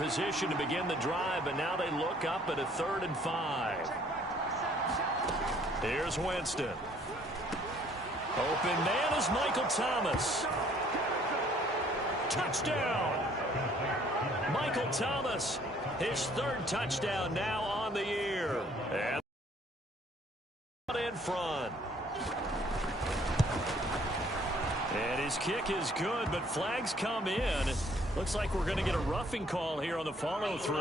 position to begin the drive, but now they look up at a 3rd and 5. Here's Winston. Open man is Michael Thomas. Touchdown! Michael Thomas, his 3rd touchdown now on the year. And in front. And his kick is good, but flags come in. Looks like we're going to get a roughing call here on the follow-through.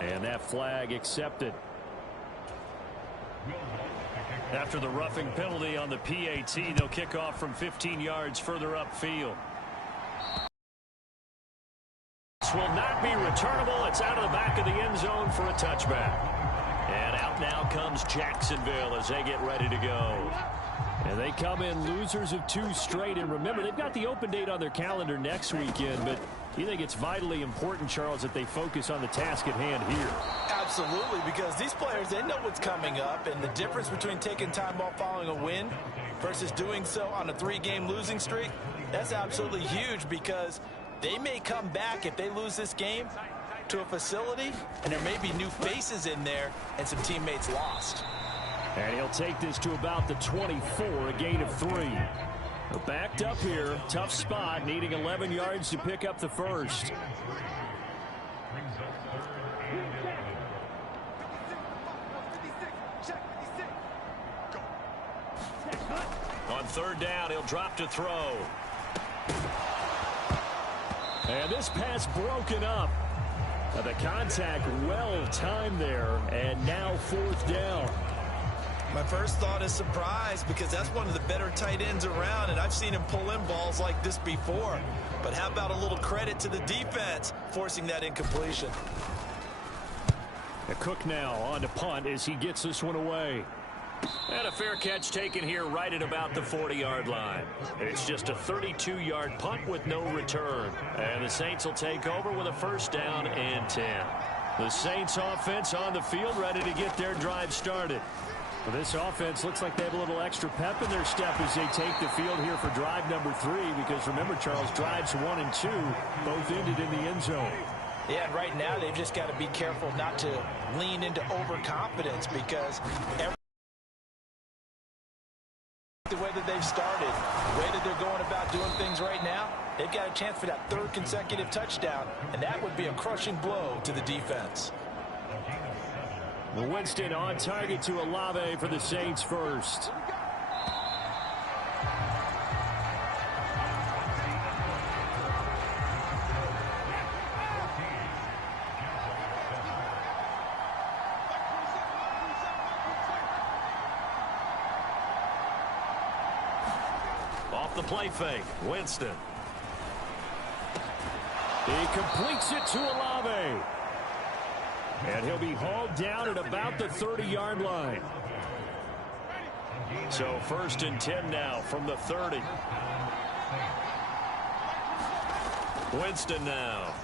And that flag accepted. After the roughing penalty on the PAT, they'll kick off from 15 yards further upfield. This will not be returnable. It's out of the back of the end zone for a touchback. And out now comes Jacksonville as they get ready to go. And they come in losers of 2 straight. And remember, they've got the open date on their calendar next weekend. But you think it's vitally important, Charles, that they focus on the task at hand here? Absolutely, because these players, they know what's coming up. And the difference between taking time off following a win versus doing so on a 3-game losing streak, that's absolutely huge, because they may come back if they lose this game to a facility, and there may be new faces in there and some teammates lost. And he'll take this to about the 24, a gain of 3. Backed up here, tough spot, needing 11 yards to pick up the first. On 3rd down, he'll drop to throw. And this pass broken up. The contact well timed there, and now 4th down. My first thought is surprise, because that's one of the better tight ends around, and I've seen him pull in balls like this before. But how about a little credit to the defense forcing that incompletion? Cook now on to punt as he gets this one away. And a fair catch taken here right at about the 40-yard line. It's just a 32-yard punt with no return. And the Saints will take over with a 1st down and 10. The Saints offense on the field ready to get their drive started. Well, this offense looks like they have a little extra pep in their step as they take the field here for drive number 3. Because remember, Charles, drives 1 and 2 both ended in the end zone. Yeah, and right now they've just got to be careful not to lean into overconfidence, because the way that they've started, the way that they're going about doing things right now, they've got a chance for that 3rd consecutive touchdown, and that would be a crushing blow to the defense. Winston on target to Olave for the Saints first. Off the play fake, Winston. He completes it to Olave. And he'll be hauled down at about the 30-yard line. So 1st and 10 now from the 30. Winston now.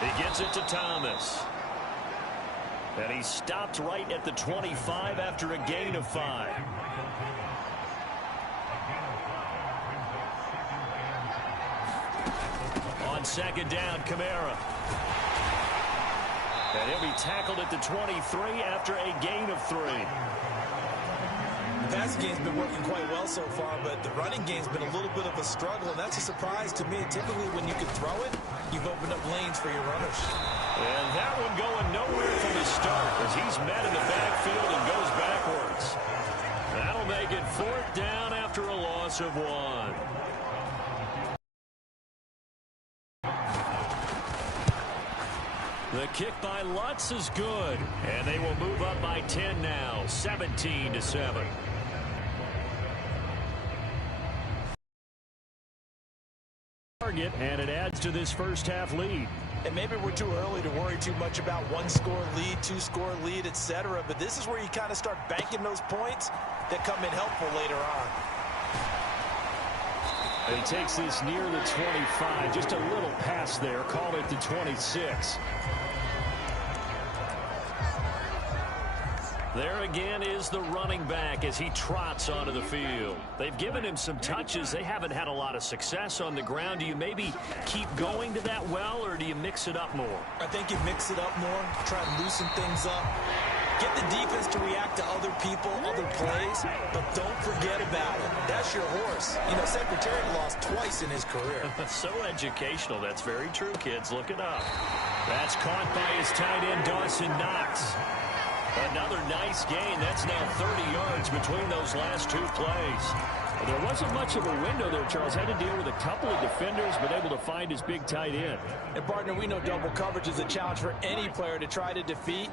He gets it to Thomas. And he stopped right at the 25 after a gain of 5. On 2nd down, Kamara. And he'll be tackled at the 23 after a gain of 3. The passing game's been working quite well so far, but the running game's been a little bit of a struggle, and that's a surprise to me. Typically, when you can throw it, you've opened up lanes for your runners. And that one going nowhere from the start as he's met in the backfield and goes backwards. That'll make it 4th down after a loss of 1. The kick by Lutz is good, and they will move up by 10 now, 17-7. Target, and it adds to this first half lead. And maybe we're too early to worry too much about 1-score lead, 2-score lead, etc. But this is where you kind of start banking those points that come in helpful later on. And he takes this near the 25, just a little pass there, called it the 26. There again is the running back as he trots onto the field. They've given him some touches. They haven't had a lot of success on the ground. Do you maybe keep going to that well, or do you mix it up more? I think you mix it up more, try and loosen things up. Get the defense to react to other people, other plays, but don't forget about it. That's your horse. You know, Secretary lost twice in his career. So educational. That's very true, kids. Look it up. That's caught by his tight end, Dawson Knox. Another nice gain. That's now 30 yards between those last two plays. Well, there wasn't much of a window there, Charles. Had to deal with a couple of defenders, but able to find his big tight end. And, partner, we know double coverage is a challenge for any player to try to defeat.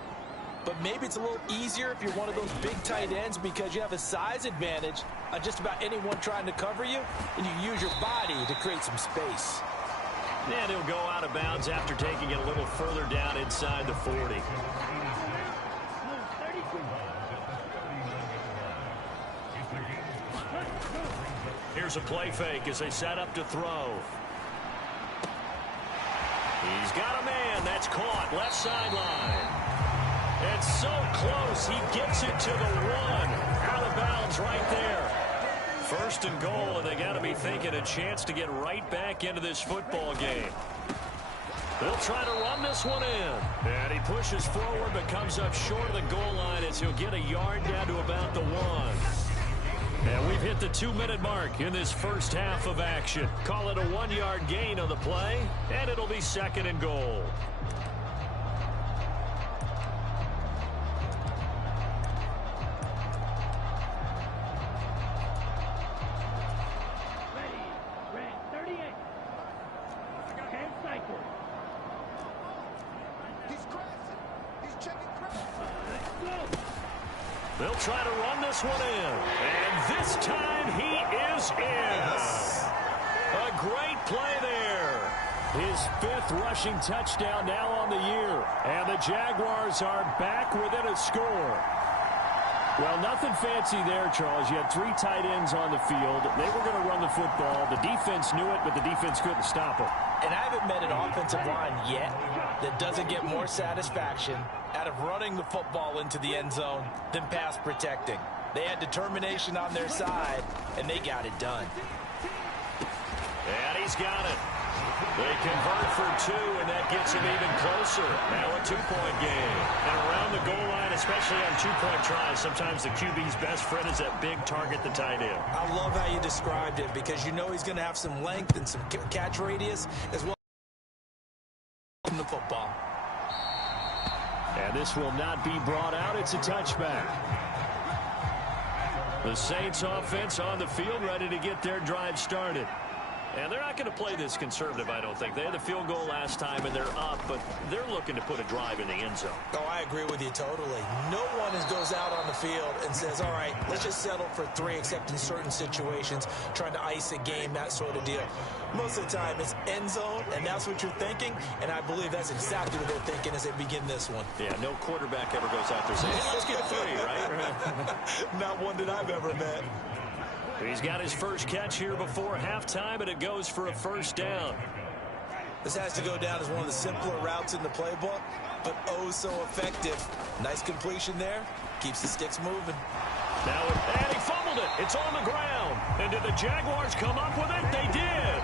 But maybe it's a little easier if you're one of those big tight ends because you have a size advantage on just about anyone trying to cover you, and you use your body to create some space. And he'll go out of bounds after taking it a little further down inside the 40. Here's a play fake as they set up to throw. He's got a man. That's caught. Left sideline. And so close. He gets it to the 1. Out of bounds right there. First and goal, and they got to be thinking a chance to get right back into this football game. They'll try to run this one in. And he pushes forward but comes up short of the goal line as he'll get a yard down to about the 1. And we've hit the 2-minute mark in this first half of action. Call it a 1-yard gain on the play, and it'll be second and goal. They'll try to run this one in. And this time he is in. A great play there. His 5th rushing touchdown now on the year. And the Jaguars are back within a score. Well, nothing fancy there, Charles. You had 3 tight ends on the field. They were going to run the football. The defense knew it, but the defense couldn't stop them. And I haven't met an offensive line yet that doesn't get more satisfaction out of running the football into the end zone than pass protecting. They had determination on their side, and they got it done. And he's got it. They convert for 2, and that gets him even closer. Now a 2-point game. And around the goal line, especially on 2-point tries, sometimes the QB's best friend is that big target, the tight end. I love how you described it because you know he's going to have some length and some catch radius as well as the football. And this will not be brought out. It's a touchback. The Saints offense on the field ready to get their drive started. And they're not going to play this conservative, I don't think. They had the field goal last time, and they're up, but they're looking to put a drive in the end zone. Oh, I agree with you totally. No one goes out on the field and says, all right, let's just settle for 3, except in certain situations, trying to ice a game, that sort of deal. Most of the time, it's end zone, and that's what you're thinking, and I believe that's exactly what they're thinking as they begin this one. Yeah, no quarterback ever goes out there saying, hey, let's get 3, right? Not one that I've ever met. He's got his first catch here before halftime, and it goes for a first down. This has to go down as one of the simpler routes in the playbook, but oh so effective. Nice completion there. Keeps the sticks moving. Now, and he fumbled it. It's on the ground. And did the Jaguars come up with it? They did.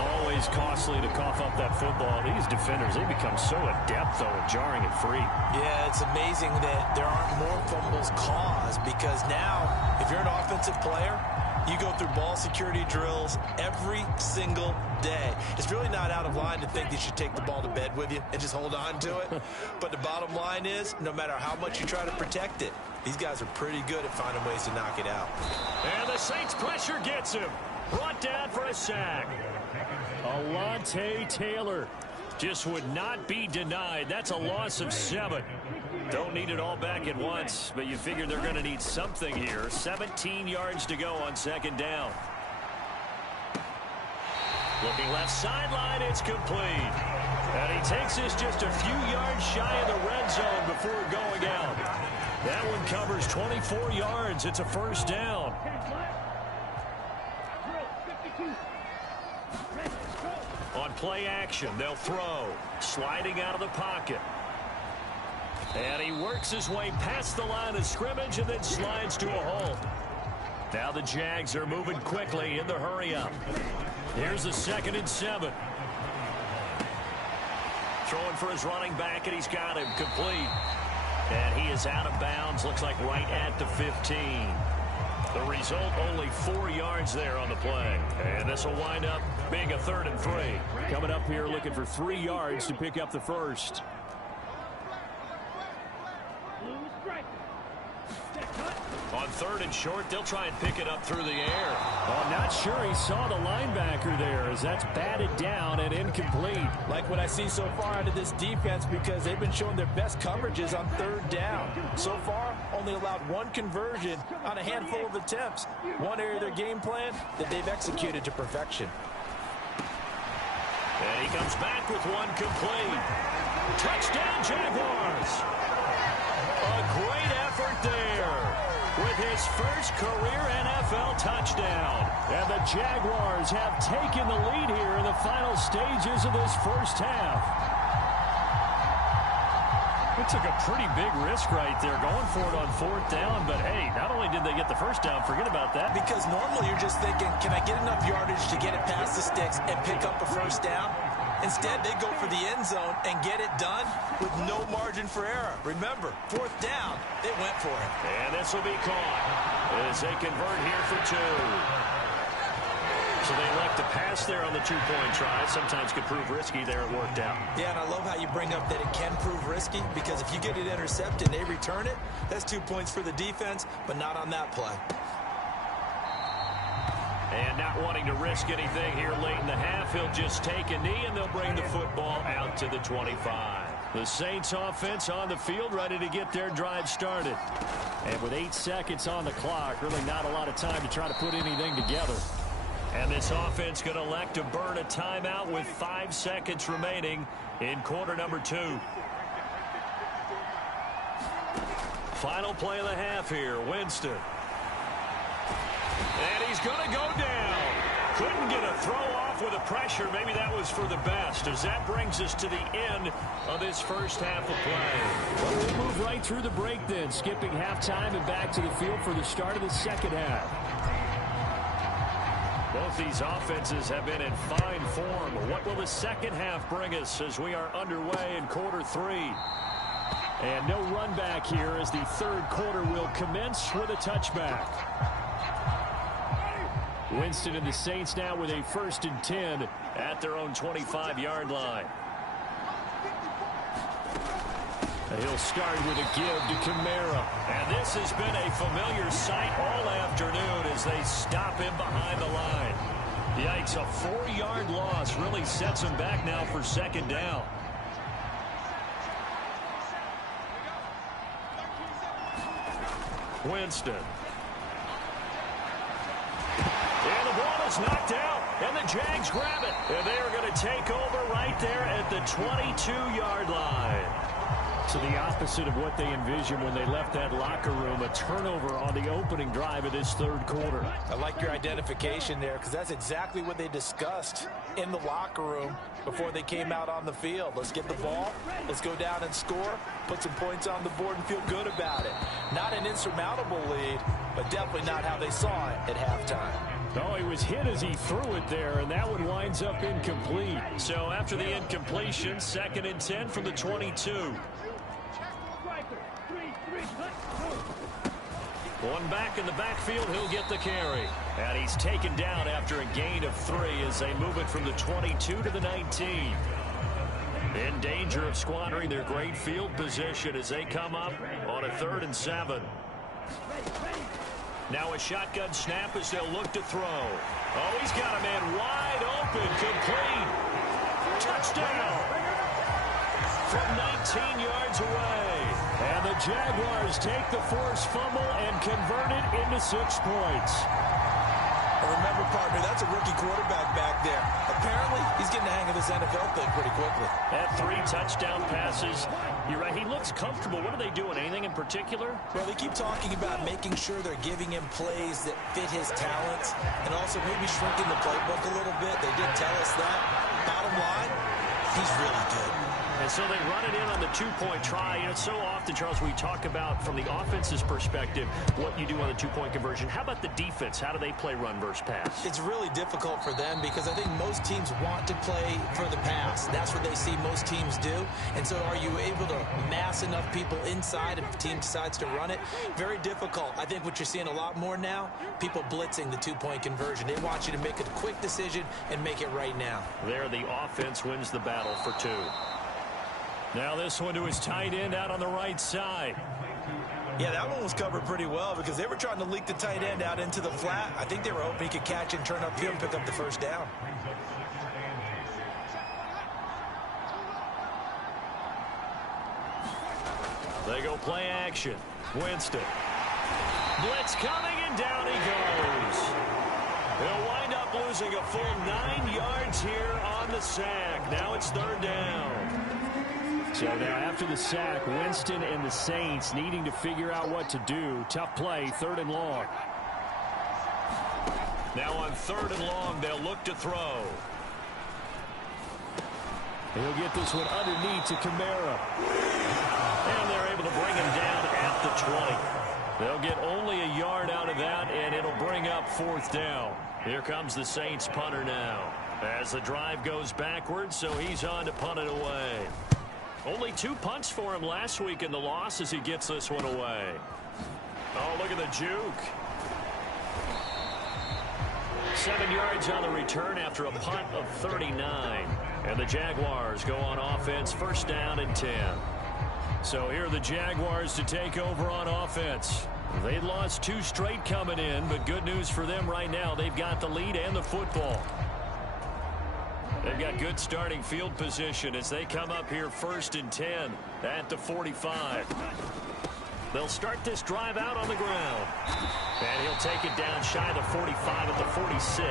Always costly to cough up that football. These defenders, they become so adept, though, at jarring it free. Yeah, it's amazing that there aren't more fumbles caused because now, if you're an offensive player, you go through ball security drills every single day. It's really not out of line to think that you should take the ball to bed with you and just hold on to it. But the bottom line is, no matter how much you try to protect it, these guys are pretty good at finding ways to knock it out. And the Saints pressure gets him. Brought down for a sack. Alontae Taylor just would not be denied. That's a loss of 7. Don't need it all back at once, but you figure they're going to need something here. 17 yards to go on second down. Looking left sideline, it's complete. And he takes this just a few yards shy of the red zone before going out. That one covers 24 yards. It's a first down. On play action, they'll throw. Sliding out of the pocket. And he works his way past the line of scrimmage and then slides to a halt. Now the Jags are moving quickly in the hurry-up. Here's the 2nd and 7. Throwing for his running back, and he's got him complete. And he is out of bounds, looks like right at the 15. The result, only 4 yards there on the play. And this will wind up being a 3rd and 3. Coming up here looking for 3 yards to pick up the first. On 3rd and short, they'll try and pick it up through the air. Well, I'm not sure he saw the linebacker there as that's batted down and incomplete. Like what I see so far out of this defense, because they've been showing their best coverages on 3rd down. So far, only allowed 1 conversion on a handful of attempts. One area of their game plan that they've executed to perfection. And he comes back with 1 complete. Touchdown, Jaguars. A great effort there with his first career NFL touchdown. And the Jaguars have taken the lead here in the final stages of this first half. It took a pretty big risk right there going for it on 4th down. But, hey, not only did they get the first down, forget about that. Because normally you're just thinking, can I get enough yardage to get it past the sticks and pick up a first down? Instead, they go for the end zone and get it done with no margin for error. Remember, 4th down, they went for it. And this will be caught as they convert here for 2. So they elect to pass there on the 2-point try. Sometimes could prove risky there. It worked out. Yeah, and I love how you bring up that it can prove risky, because if you get it intercepted and they return it, that's 2 points for the defense, but not on that play. And not wanting to risk anything here late in the half, he'll just take a knee, and they'll bring the football out to the 25. The Saints offense on the field, ready to get their drive started. And with 8 seconds on the clock, really not a lot of time to try to put anything together. And this offense going to elect to burn a timeout with 5 seconds remaining in quarter number 2. Final play of the half here, Winston. And he's going to go down. Couldn't get a throw off with the pressure. Maybe that was for the best, as that brings us to the end of this first half of play. Well, we'll move right through the break then, skipping halftime and back to the field for the start of the second half. Both these offenses have been in fine form. What will the second half bring us as we are underway in quarter 3? And no run back here as the 3rd quarter will commence with a touchback. Winston and the Saints now with a 1st and 10 at their own 25-yard line. He'll start with a give to Kamara. And this has been a familiar sight all afternoon as they stop him behind the line. Yikes, a 4-yard loss really sets him back now for 2nd down. Winston. And the ball is knocked out, and the Jags grab it. And they are going to take over right there at the 22-yard line. So the opposite of what they envisioned when they left that locker room, a turnover on the opening drive of this 3rd quarter. I like your identification there, because that's exactly what they discussed in the locker room before they came out on the field. Let's get the ball, let's go down and score, put some points on the board and feel good about it. Not an insurmountable lead, but definitely not how they saw it at halftime. Oh, he was hit as he threw it there, and that one winds up incomplete. So after the incompletion, 2nd and 10 from the 22. One back in the backfield, he'll get the carry. And he's taken down after a gain of 3 as they move it from the 22 to the 19. In danger of squandering their great field position as they come up on a 3rd and 7. Now a shotgun snap as they'll look to throw. Oh, he's got a man wide open, complete. Touchdown from 19 yards away. And the Jaguars take the forced fumble and convert it into 6 points. Remember, partner, that's a rookie quarterback back there. Apparently, he's getting the hang of this NFL thing pretty quickly. At 3 touchdown passes. You're right, he looks comfortable. What are they doing? Anything in particular? Well, they keep talking about making sure they're giving him plays that fit his talents and also maybe shrinking the playbook a little bit. They did tell us that. Bottom line, he's really good. And so they run it in on the two-point try. You know, so often, Charles, we talk about from the offense's perspective what you do on the two-point conversion. How about the defense? How do they play run versus pass? It's really difficult for them because I think most teams want to play for the pass. That's what they see most teams do. And so are you able to mass enough people inside if the team decides to run it? Very difficult. I think what you're seeing a lot more now, people blitzing the two-point conversion. They want you to make a quick decision and make it right now. There, the offense wins the battle for two. Now this one to his tight end out on the right side. Yeah, that one was covered pretty well because they were trying to leak the tight end out into the flat. I think they were hoping he could catch and turn upfield and pick up the first down. They go play action. Winston. Blitz coming, and down he goes. He'll wind up losing a full 9 yards here on the sack. Now it's third down. So now after the sack, Winston and the Saints needing to figure out what to do. Tough play, third and long. Now on third and long, they'll look to throw. He'll get this one underneath to Kamara. And they're able to bring him down at the 20. They'll get only a yard out of that, and it'll bring up fourth down. Here comes the Saints punter now. As the drive goes backwards, so he's on to punt it away. Only 2 punts for him last week in the loss as he gets this one away. Oh, look at the juke. 7 yards on the return after a punt of 39. And the Jaguars go on offense, first down and 10. So here are the Jaguars to take over on offense. They'd lost 2 straight coming in, but good news for them right now. They've got the lead and the football. They've got good starting field position as they come up here first and 10 at the 45. They'll start this drive out on the ground. And he'll take it down shy of the 45 at the 46.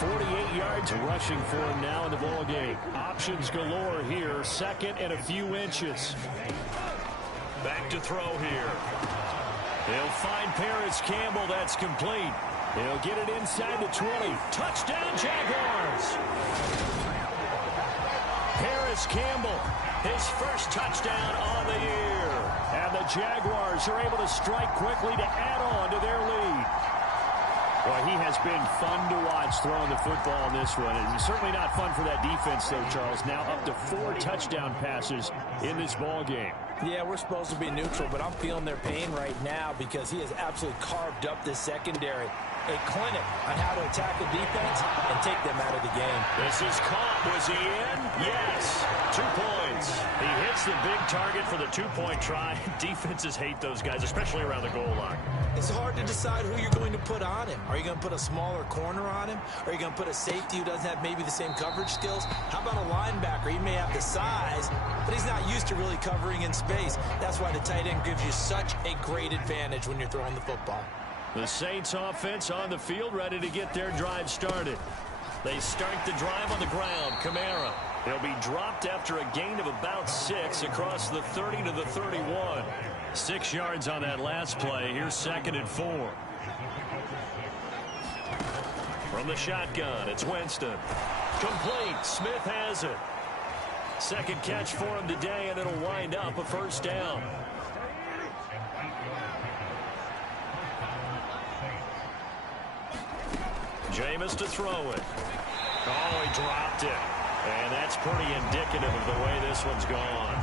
48 yards rushing for him now in the ballgame. Options galore here. Second and a few inches. Back to throw here. He'll find Paris Campbell. That's complete. He'll get it inside the 20. Touchdown, Jaguars. Paris Campbell, his first touchdown on the year. And the Jaguars are able to strike quickly to add on to their lead. Well, he has been fun to watch throwing the football in this one. And certainly not fun for that defense, though, Charles. Now up to 4 touchdown passes in this ball game. Yeah, we're supposed to be neutral, but I'm feeling their pain right now because he has absolutely carved up this secondary. A clinic on how to attack the defense and take them out of the game. This is caught. Was he in? Yes. 2 points. He hits the big target for the 2-point try. Defenses hate those guys, especially around the goal line. It's hard to decide who you're going to put on him. Are you going to put a smaller corner on him? Are you going to put a safety who doesn't have maybe the same coverage skills? How about a linebacker? He may have the size, but he's not used to really covering in space. That's why the tight end gives you such a great advantage when you're throwing the football. The Saints offense on the field, ready to get their drive started. They start the drive on the ground. Kamara. He'll be dropped after a gain of about 6 across the 30 to the 31. 6 yards on that last play. Here's second and 4. From the shotgun, it's Winston. Complete. Smith has it. Second catch for him today, and it'll wind up a first down. Jameis to throw it. Oh, he dropped it. And that's pretty indicative of the way this one's gone.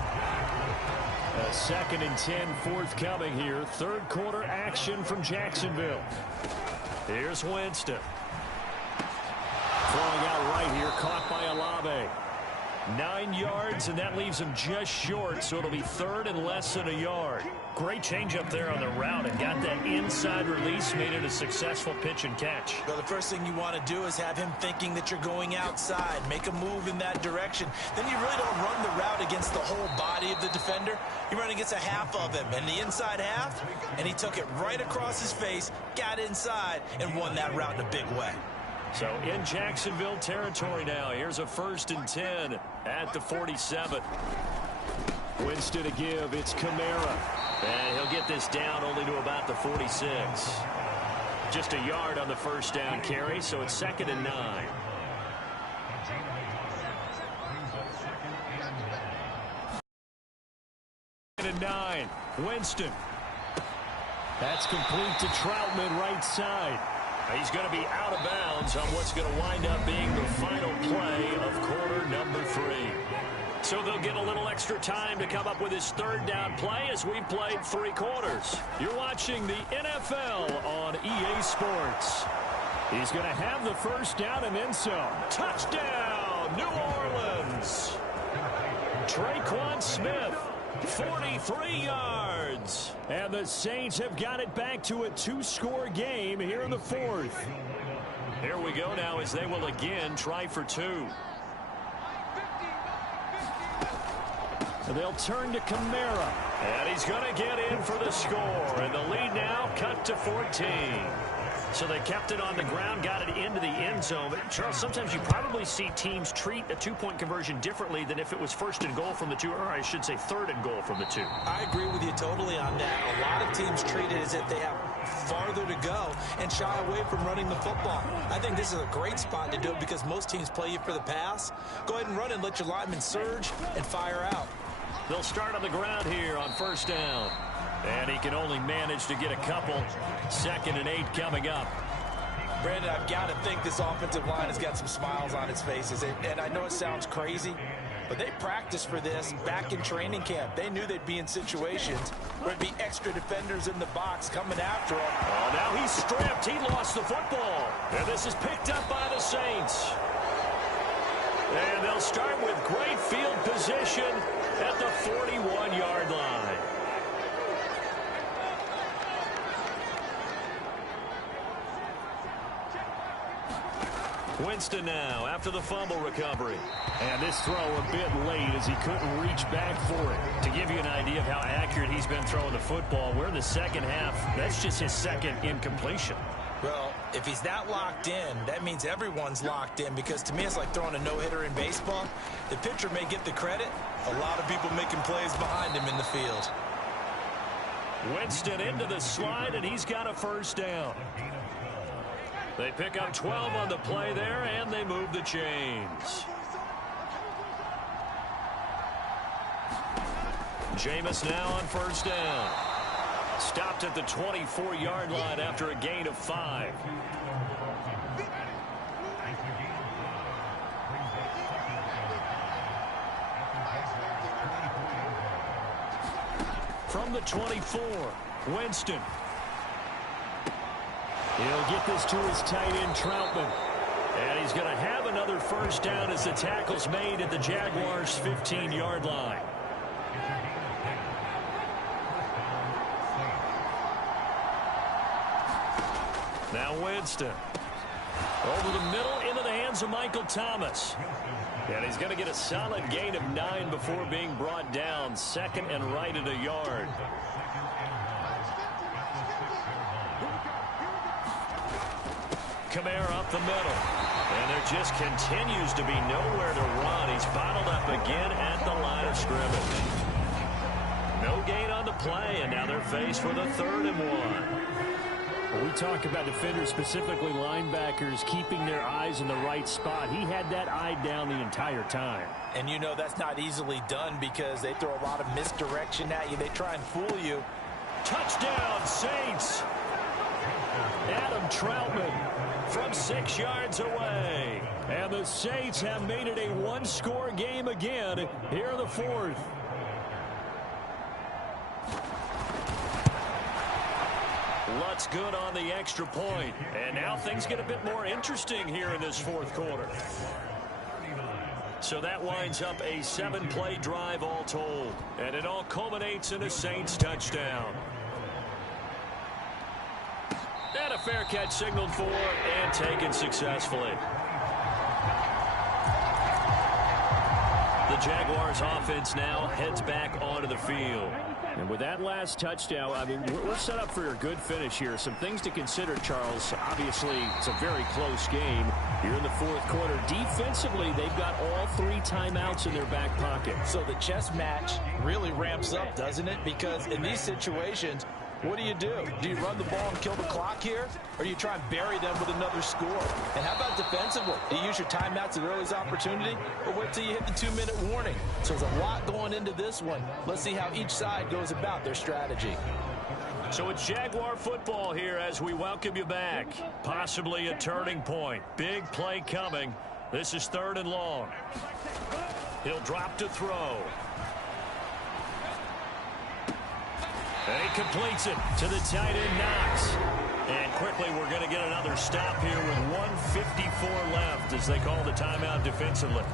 A second and 10 forthcoming here. Third quarter action from Jacksonville. Here's Winston. Throwing out right here, caught by Olave. 9 yards, and that leaves him just short, so it'll be third and less than a yard. Great change up there on the route and got that inside release, made it a successful pitch and catch. Well, the first thing you want to do is have him thinking that you're going outside, make a move in that direction. Then you really don't run the route against the whole body of the defender. You run against a half of him, and the inside half, and he took it right across his face, got inside, and won that route in a big way. So in Jacksonville territory now. Here's a first and 10 at the 47. Winston to give. It's Kamara. And he'll get this down only to about the 46. Just a yard on the first down carry, so it's second and 9. Winston. That's complete to Troutman, right side. He's going to be out of bounds on what's going to wind up being the final play of quarter number 3. So they'll get a little extra time to come up with his third down play as we've played 3 quarters. You're watching the NFL on EA Sports. He's going to have the first down and then some. Touchdown, New Orleans. Traquan Smith, 43 yards. And the Saints have got it back to a 2-score game here in the 4th. Here we go now as they will again try for 2. They'll turn to Kamara. And he's going to get in for the score. And the lead now cut to 14. So they kept it on the ground, got it into the end zone. But, Charles, sometimes you probably see teams treat a 2-point conversion differently than if it was first and goal from the 2, or I should say third and goal from the 2. I agree with you totally on that. A lot of teams treat it as if they have farther to go and shy away from running the football. I think this is a great spot to do it because most teams play you for the pass. Go ahead and run and let your linemen surge and fire out. They'll start on the ground here on first down. And he can only manage to get a couple. 2nd and 8 coming up. Brandon, I've got to think this offensive line has got some smiles on its faces. And I know it sounds crazy, but they practiced for this back in training camp. They knew they'd be in situations where there'd be extra defenders in the box coming after them. Oh, now he's stripped. He lost the football. And this is picked up by the Saints. And they'll start with great field position at the 41-yard line. Winston now after the fumble recovery. And this throw a bit late as he couldn't reach back for it. To give you an idea of how accurate he's been throwing the football, we're in the second half. That's just his second incompletion. Well, if he's that locked in, that means everyone's locked in, because to me it's like throwing a no-hitter in baseball. The pitcher may get the credit. A lot of people making plays behind him in the field. Winston into the slide, and he's got a first down. They pick up 12 on the play there, and they move the chains. Jameis now on first down. Stopped at the 24-yard line after a gain of 5. From the 24, Winston. He'll get this to his tight end, Troutman. And he's going to have another first down as the tackle's made at the Jaguars' 15-yard line. Now Winston. Over the middle into the hands of Michael Thomas. And he's going to get a solid gain of 9 before being brought down. 2nd and right at a yard. Kamara up the middle. And there just continues to be nowhere to run. He's bottled up again at the line of scrimmage. No gain on the play, and now they're faced with a 3rd and 1. We talk about defenders, specifically linebackers, keeping their eyes in the right spot. He had that eye down the entire time. And you know that's not easily done because they throw a lot of misdirection at you. They try and fool you. Touchdown, Saints! Adam Troutman from 6 yards away. And the Saints have made it a 1-score game again here in the 4th. Lutz good on the extra point. And now things get a bit more interesting here in this 4th quarter. So that winds up a 7-play drive all told. And it all culminates in a Saints touchdown. And a fair catch signaled for and taken successfully. The Jaguars offense now heads back onto the field. And with that last touchdown, I mean, we're set up for a good finish here. Some things to consider, Charles. Obviously, it's a very close game here in the 4th quarter. Defensively, they've got all 3 timeouts in their back pocket. So the chess match really ramps up, doesn't it? Because in these situations, What do? Do you run the ball and kill the clock here? Or do you try and bury them with another score? And how about defensively? Do you use your timeouts at earliest opportunity? Or wait till you hit the 2-minute warning? So there's a lot going into this one. Let's see how each side goes about their strategy. So it's Jaguar football here as we welcome you back. Possibly a turning point. Big play coming. This is 3rd and long. He'll drop to throw. And he completes it to the tight end, Knox. And quickly we're going to get another stop here with 1:54 left as they call the timeout defensively.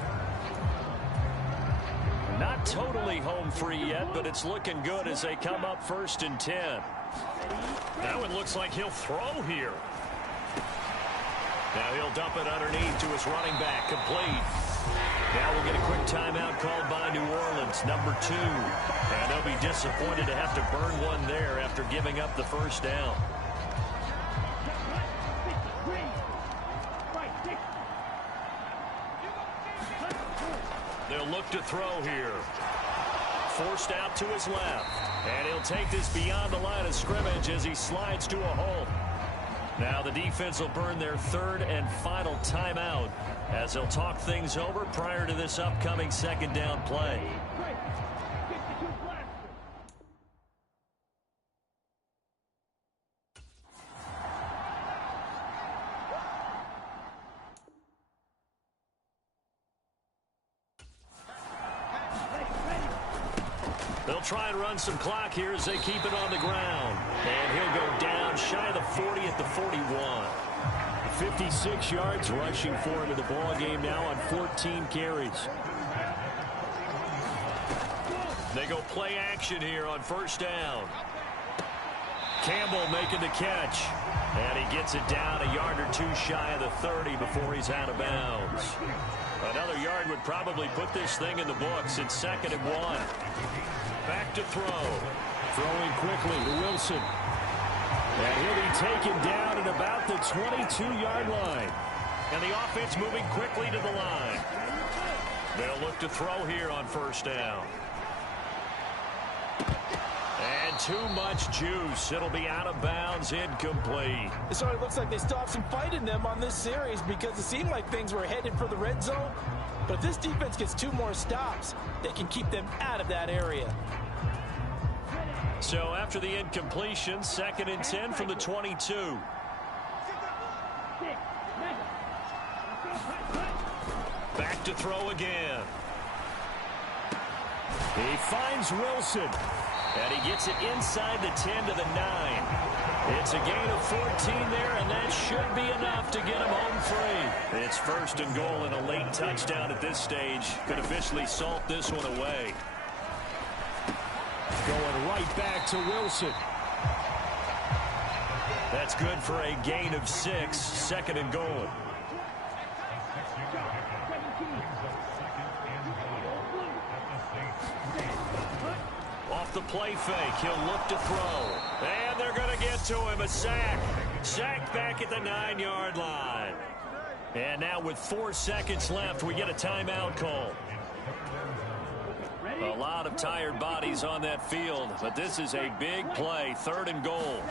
Not totally home free yet, but it's looking good as they come up 1st and 10. Now it looks like he'll throw here. Now he'll dump it underneath to his running back, complete. Now we'll get a quick timeout called by New Orleans, number 2. And they'll be disappointed to have to burn one there after giving up the first down. They'll look to throw here. Forced out to his left. And he'll take this beyond the line of scrimmage as he slides to a hole. Now the defense will burn their 3rd and final timeout as they'll talk things over prior to this upcoming 2nd down play. They'll try and run some clock here as they keep it on the ground. And he'll go down shy of the 40 at the 41. 56 yards rushing for him in the ball game now on 14 carries. They go play action here on 1st down. Campbell making the catch. And he gets it down a yard or 2 shy of the 30 before he's out of bounds. Another yard would probably put this thing in the books. It's 2nd and 1. Back to throw. Throwing quickly to Wilson. And he'll be taken down at about the 22-yard line. And the offense moving quickly to the line. They'll look to throw here on 1st down. And too much juice. It'll be out of bounds, incomplete. It sort of looks like they still have some fight in them on this series because it seemed like things were headed for the red zone. But if this defense gets 2 more stops, they can keep them out of that area. So after the incompletion, 2nd and 10 from the 22. Back to throw again. He finds Wilson. And he gets it inside the 10 to the 9. It's a gain of 14 there, and that should be enough to get him home free. It's 1st and goal and a late touchdown at this stage. Could officially salt this one away. Going right back to Wilson. That's good for a gain of 6, 2nd and goal. Off the play fake, he'll look to throw. And they're going to get to him, a sack. Sacked back at the 9-yard line. And now with 4 seconds left, we get a timeout call. A lot of tired bodies on that field, but this is a big play, 3rd and goal.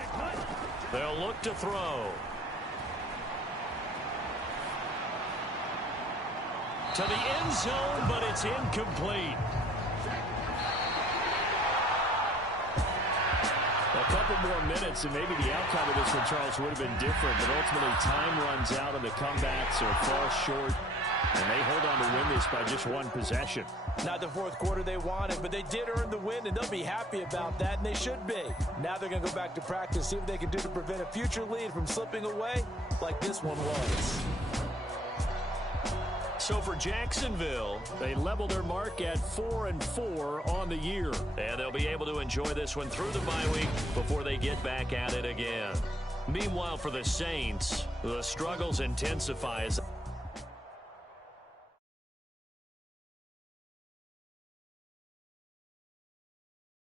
They'll look to throw. To the end zone, but it's incomplete. A couple more minutes, and maybe the outcome of this one, Charles, would have been different, but ultimately time runs out and the comebacks are far short, and they hold on to win this by just 1 possession. Not the 4th quarter they wanted, but they did earn the win, and they'll be happy about that, and they should be. Now they're going to go back to practice, see what they can do to prevent a future lead from slipping away like this one was. So for Jacksonville, they level their mark at 4-4 on the year. And they'll be able to enjoy this one through the bye week before they get back at it again. Meanwhile, for the Saints, the struggles intensify as